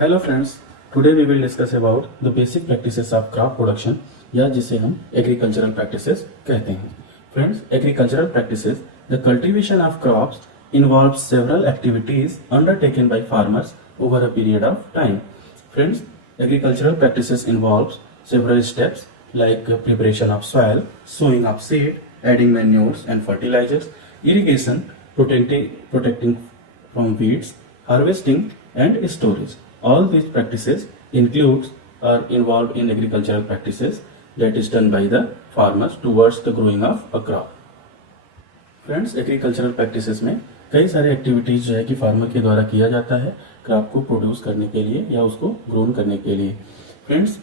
Hello friends, today we will discuss about the basic practices of crop production या जिसे हम agricultural practices कहते हैं। Friends, agricultural practices the cultivation of crops involves several activities undertaken by farmers over a period of time. Friends, agricultural practices involves several steps like preparation of soil, sowing of seed, adding manures and fertilizers, irrigation, protecting from weeds, harvesting and storage. All these practices includes or involved in agricultural practices that is done by the farmers towards the growing of a crop. Friends, agricultural practices में कई सारे activities जो है कि farmer के द्वारा किया जाता है क्रॉप को प्रोड्यूस करने के लिए या उसको ग्रोन करने के लिए। फ्रेंड्स,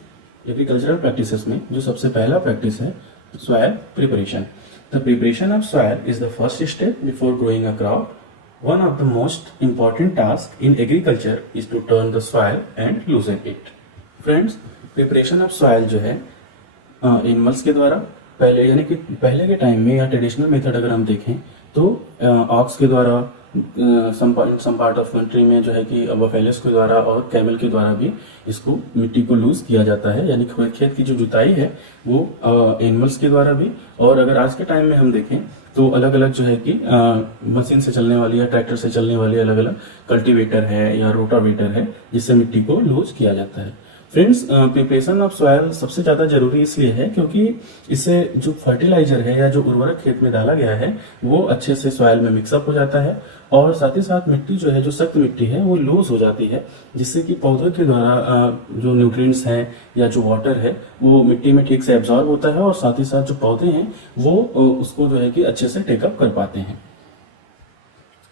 एग्रीकल्चरल प्रैक्टिसेस में जो सबसे पहला प्रैक्टिस है soil preparation. The preparation of soil is the first step before growing a crop. One of the most important task in agriculture is to turn the soil and loosen it. Friends, preparation of soil जो है animals के द्वारा पहले यानी कि पहले के time में या ट्रेडिशनल मेथड अगर हम देखें तो ऑक्स के द्वारा सम पार्ट ऑफ कंट्री में जो है कि बफेलोस के द्वारा और कैमल के द्वारा भी इसको मिट्टी को लूज किया जाता है, यानी खेत की जो जुताई है वो एनिमल्स के द्वारा भी। और अगर आज के टाइम में हम देखें तो अलग अलग जो है कि मशीन से चलने वाली या ट्रैक्टर से चलने वाली अलग अलग कल्टीवेटर है या रोटावेटर है जिससे मिट्टी को लूज किया जाता है। फ्रेंड्स, प्रिपरेशन ऑफ सॉइल सबसे ज़्यादा जरूरी इसलिए है क्योंकि इससे जो फर्टिलाइजर है या जो उर्वरक खेत में डाला गया है वो अच्छे से सॉइल में मिक्सअप हो जाता है और साथ ही साथ मिट्टी जो है जो सख्त मिट्टी है वो लूज हो जाती है, जिससे कि पौधों के द्वारा जो न्यूट्रिएंट्स हैं या जो वाटर है वो मिट्टी में ठीक से एब्जॉर्ब होता है और साथ ही साथ जो पौधे हैं वो उसको जो है कि अच्छे से टेकअप कर पाते हैं।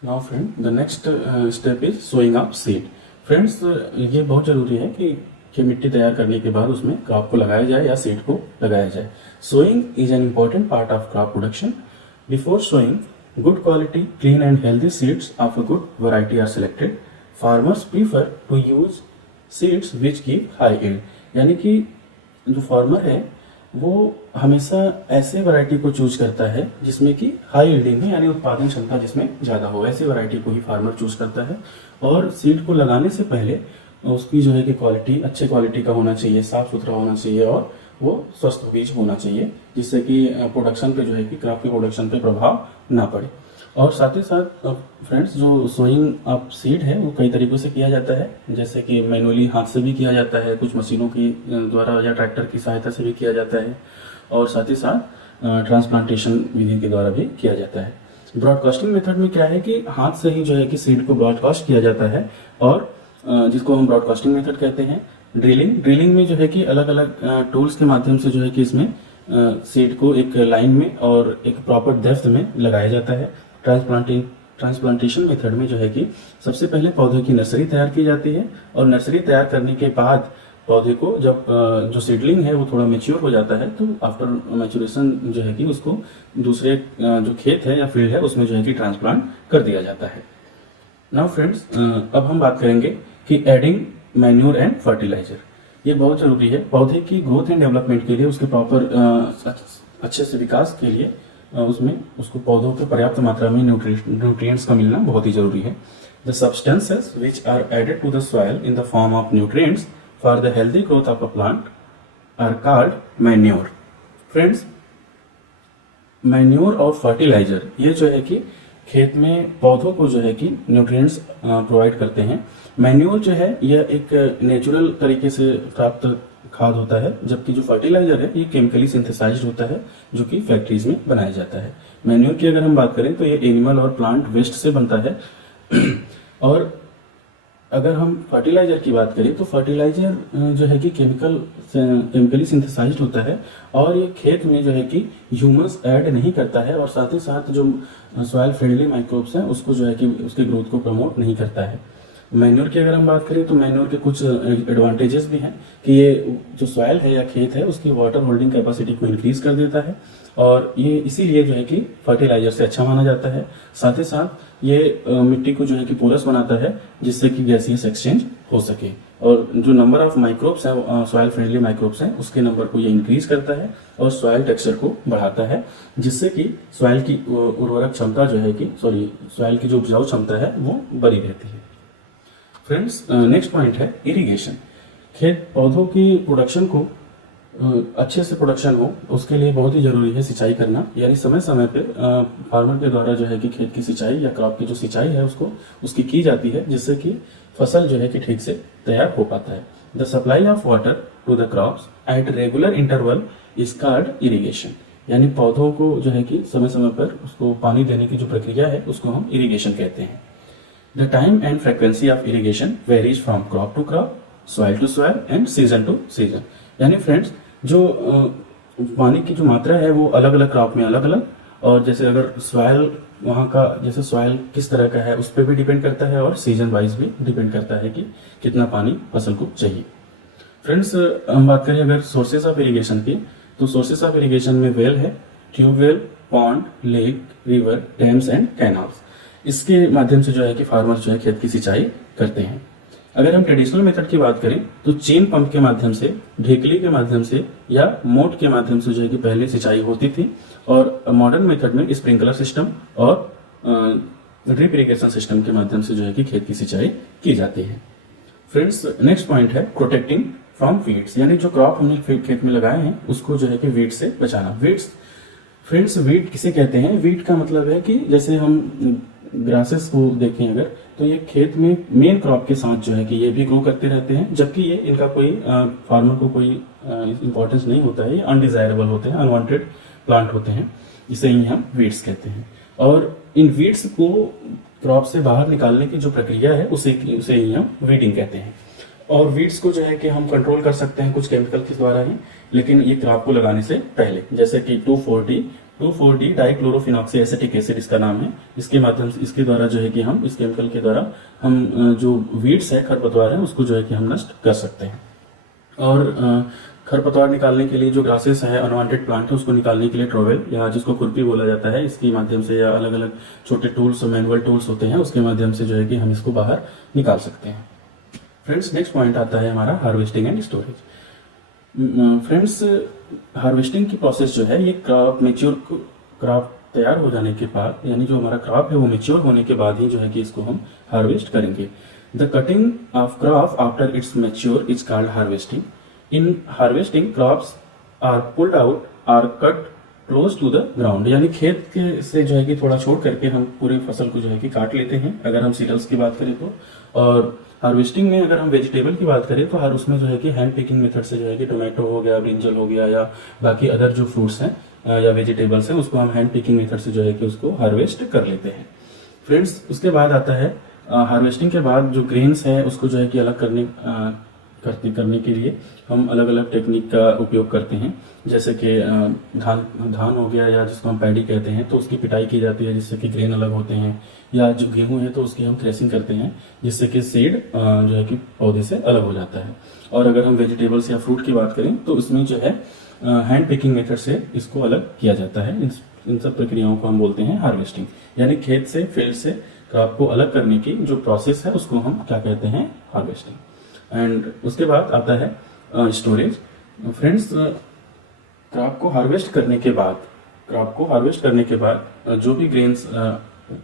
Now friend, the next step is sowing of seed. Friends, ये बहुत जरूरी है कि मिट्टी तैयार करने के बाद उसमें क्रॉप को लगाया जाए या सीड को लगाया जाए। Sowing is an important part of crop production. Before sowing, good quality, clean and healthy seeds of a good variety are selected. Farmers prefer to use seeds which give high yield, यानी कि जो farmer है वो हमेशा ऐसे variety को choose करता है जिसमें कि हाई यील्डिंग है, यानी उत्पादन क्षमता जिसमें ज्यादा हो, ऐसी वैरायटी को ही फार्मर चूज करता है। और सीड को लगाने से पहले उसकी जो है कि क्वालिटी अच्छे क्वालिटी का होना चाहिए, साफ सुथरा होना चाहिए और वो स्वस्थ बीज होना चाहिए, जिससे कि प्रोडक्शन पे जो है कि क्रॉप के प्रोडक्शन पे प्रभाव ना पड़े। और साथ ही साथ फ्रेंड्स, जो सोइंग ऑफ सीड है वो कई तरीकों से किया जाता है, जैसे कि मैनुअली हाथ से भी किया जाता है, कुछ मशीनों की द्वारा या ट्रैक्टर की सहायता से भी किया जाता है और साथ ही साथ ट्रांसप्लांटेशन विधि के द्वारा भी किया जाता है। ब्रॉडकास्टिंग मेथड में क्या है कि हाथ से ही जो है कि सीड को ब्रॉडकास्ट किया जाता है और जिसको हम ब्रॉडकास्टिंग मेथड कहते हैं। ड्रिलिंग में जो है कि अलग अलग टूल्स के माध्यम से जो है कि इसमें सीड को एक लाइन में और एक प्रॉपर डेप्थ में लगाया जाता है। ट्रांसप्लांटेशन मेथड में जो है कि सबसे पहले पौधे की नर्सरी तैयार की जाती है और नर्सरी तैयार करने के बाद पौधे को जब जो सीडलिंग है वो थोड़ा मैच्योर हो जाता है तो आफ्टर मैच्योरेशन जो है कि उसको दूसरे जो खेत है या फील्ड है उसमें जो है कि ट्रांसप्लांट कर दिया जाता है। नाउ फ्रेंड्स, अब हम बात करेंगे कि एडिंग मैन्योर एंड फर्टिलाइजर। ये बहुत जरूरी है पौधे की ग्रोथ एंड डेवलपमेंट के लिए, उसके प्रॉपर अच्छे से विकास के लिए उसमें उसको पौधों को पर्याप्त मात्रा में न्यूट्रिएंट्स का मिलना बहुत ही जरूरी है। The substances which are added to the soil in the form of nutrients for the healthy growth of a plant are called manure. Friends, manure और फर्टिलाइजर ये जो है कि खेत में पौधों को जो है कि न्यूट्रिएंट्स प्रोवाइड करते हैं। मैन्योर जो है यह एक नेचुरल तरीके से प्राप्त खाद होता है, जबकि जो फर्टिलाइजर है ये केमिकली सिंथेसाइज्ड होता है जो कि फैक्ट्रीज में बनाया जाता है। मैन्योर की अगर हम बात करें तो ये एनिमल और प्लांट वेस्ट से बनता है और अगर हम फर्टिलाइजर की बात करें तो फर्टिलाइजर जो है कि केमिकली सिंथेसाइज्ड होता है और ये खेत में जो है कि ह्यूमस ऐड नहीं करता है और साथ ही साथ जो सॉइल फ्रेंडली माइक्रोब्स हैं उसको जो है कि उसके ग्रोथ को प्रमोट नहीं करता है। मैन्योर की अगर हम बात करें तो मैन्योर के कुछ एडवांटेजेस भी हैं कि ये जो सॉइल है या खेत है उसकी वाटर होल्डिंग कैपेसिटी को इंक्रीज कर देता है और ये इसीलिए जो है कि फर्टिलाइजर से अच्छा माना जाता है। साथ ही साथ ये मिट्टी को जो है कि पोरस बनाता है जिससे कि गैसियस एक्सचेंज हो सके और जो नंबर ऑफ माइक्रोब्स हैं सॉइल फ्रेंडली माइक्रोब्स हैं उसके नंबर को ये इंक्रीज करता है और सॉइल टेक्सचर को बढ़ाता है, जिससे कि सॉइल की उर्वरक क्षमता जो है कि सॉइल की जो उपजाऊ क्षमता है वो बनी रहती है। फ्रेंड्स नेक्स्ट पॉइंट है इरिगेशन। खेत पौधों की प्रोडक्शन को अच्छे से प्रोडक्शन हो उसके लिए बहुत ही जरूरी है सिंचाई करना, यानी समय समय पे फार्मर के द्वारा जो है कि खेत की सिंचाई या क्रॉप की जो सिंचाई है उसकी की जाती है, जिससे कि फसल जो है कि ठीक से तैयार हो पाता है। The supply of water to the crops at regular interval is called irrigation, यानी पौधों को जो है कि समय समय पर उसको पानी देने की जो प्रक्रिया है उसको हम इरिगेशन कहते हैं। The time and frequency of irrigation varies from crop to crop, soil to soil and season to season, यानी फ्रेंड्स जो पानी की जो मात्रा है वो अलग अलग क्रॉप में अलग अलग, और जैसे अगर सॉइल वहाँ का जैसे सॉइल किस तरह का है उस पर भी डिपेंड करता है और सीजन वाइज भी डिपेंड करता है कि कितना पानी फसल को चाहिए। फ्रेंड्स हम बात करें अगर सोर्सेज ऑफ इरिगेशन की, तो सोर्सेज ऑफ इरिगेशन में वेल है, tubewell, pond, lake, river, dams and canals. इसके माध्यम से जो है कि फार्मर्स जो है खेत की सिंचाई करते हैं। अगर हम ट्रेडिशनल मेथड की बात करें तो चेन पंप के माध्यम से, ढेकली के माध्यम से या मोट के माध्यम से जो है कि पहले सिंचाई होती थी, और मॉडर्न मेथड में स्प्रिंकलर सिस्टम और ड्रिप इरिगेशन सिस्टम के माध्यम से जो है कि खेत की सिंचाई की जाती है। फ्रेंड्स नेक्स्ट पॉइंट है प्रोटेक्टिंग फ्रॉम वीड्स, यानी जो क्रॉप हमने खेत में लगाए हैं उसको जो है कि वीड से बचाना। वीड्स फ्रेंड्स वीड किसे कहते हैं? वीड का मतलब है कि जैसे हम ग्रासेस को देखें अगर, तो ये खेत में मेन क्रॉप के साथ जो है कि ये भी ग्रो करते रहते हैं, जबकि ये इनका कोई फार्मर को कोई इंपॉर्टेंस नहीं होता है, ये अनडिजायरेबल होते हैं, अनवांटेड प्लांट होते हैं, इसे ही हम वीड्स कहते हैं। और इन वीड्स को क्रॉप से बाहर निकालने की जो प्रक्रिया है उसे ही हम वीडिंग कहते हैं। और वीड्स को जो है कि हम कंट्रोल कर सकते हैं कुछ केमिकल के द्वारा ही, लेकिन ये क्रॉप को लगाने से पहले, जैसे कि 2,4-D डाइक्लोरोफिनॉक्सी एसिटिक एसिड इसका नाम है, इसके माध्यम से इसके द्वारा जो है कि हम इस केमिकल के द्वारा हम जो वीड्स है, खरपतवार है, उसको जो है कि हम नष्ट कर सकते हैं। और खरपतवार निकालने के लिए जो ग्रासेस है, अनवांटेड प्लांट है, उसको निकालने के लिए ट्रोवेल या जिसको खुरपी बोला जाता है, इसके माध्यम से या अलग अलग छोटे टूल्स और मैनुअल टूल्स होते हैं उसके माध्यम से जो है कि हम इसको बाहर निकाल सकते हैं। फ्रेंड्स नेक्स्ट पॉइंट आता है हमारा harvesting and storage. Friends harvesting की प्रोसेस जो है ये क्रॉप तैयार हो जाने के बाद, यानी जो हमारा क्रॉप है वो मेच्योर होने के बाद ही जो है कि इसको हम हार्वेस्ट करेंगे। The cutting of crop after its mature is called harvesting. In harvesting crops are pulled out or cut close to the ground, यानी खेत के से जो है कि थोड़ा छोड़ करके हम पूरे फसल को जो है कि काट लेते हैं अगर हम सीडल्स की बात करें तो। और हार्वेस्टिंग में अगर हम वेजिटेबल की बात करें तो हर उसमें जो है कि हैंड पिकिंग मेथड से जो है कि टोमेटो हो गया, ब्रिंजल हो गया या बाकी अदर जो फ्रूट्स हैं या वेजिटेबल्स हैं उसको हम हैंड पिकिंग मेथड से जो है कि उसको हार्वेस्ट कर लेते हैं। फ्रेंड्स उसके बाद आता है हार्वेस्टिंग के बाद जो ग्रेन्स है उसको जो है कि अलग करने के लिए हम अलग अलग टेक्निक का उपयोग करते हैं, जैसे कि धान हो गया या जिसको हम पैडी कहते हैं तो उसकी पिटाई की जाती है जिससे कि ग्रेन अलग होते हैं, या जो गेहूं है तो उसकी हम थ्रेसिंग करते हैं जिससे कि सीड जो है कि पौधे से अलग हो जाता है। और अगर हम वेजिटेबल्स या फ्रूट की बात करें तो इसमें जो है हैंड पिकिंग मेथड से इसको अलग किया जाता है। इन सब प्रक्रियाओं को हम बोलते हैं हार्वेस्टिंग, यानी खेत से फील्ड से क्रॉप को अलग करने की जो प्रोसेस है उसको हम क्या कहते हैं? हार्वेस्टिंग। एंड उसके बाद आता है स्टोरेज। फ्रेंड्स क्रॉप को हार्वेस्ट करने के बाद जो भी ग्रेन्स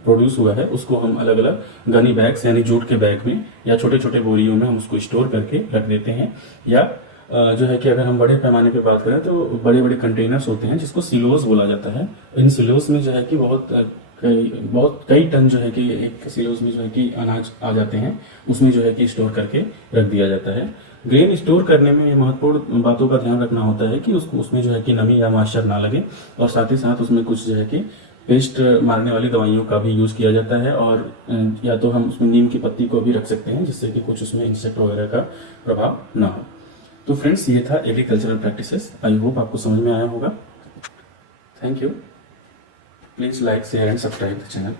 प्रोड्यूस हुआ है उसको हम अलग अलग गनी बैग्स यानी जूट के बैग में या छोटे छोटे बोरियों में हम उसको स्टोर करके रख देते हैं, या जो है कि अगर हम बड़े पैमाने पे बात करें तो बड़े बड़े कंटेनर्स होते हैं जिसको सिलोस बोला जाता है। इन सिलोस में जो है कि कई टन जो है कि एक सिलोस में जो है कि अनाज आ जाते हैं, उसमें जो है कि स्टोर करके रख दिया जाता है। ग्रेन स्टोर करने में महत्वपूर्ण बातों का ध्यान रखना होता है कि उसमें जो है कि नमी या मॉइस्चर ना लगे, और साथ ही साथ उसमें कुछ जो है कि पेस्ट मारने वाली दवाइयों का भी यूज किया जाता है, और या तो हम उसमें नीम की पत्ती को भी रख सकते हैं जिससे कि कुछ उसमें इंसेक्ट वगैरह का प्रभाव ना हो। तो फ्रेंड्स ये था एग्रीकल्चरल प्रैक्टिसेस। आई होप आपको समझ में आया होगा। Thank you. Please like, share and subscribe the channel.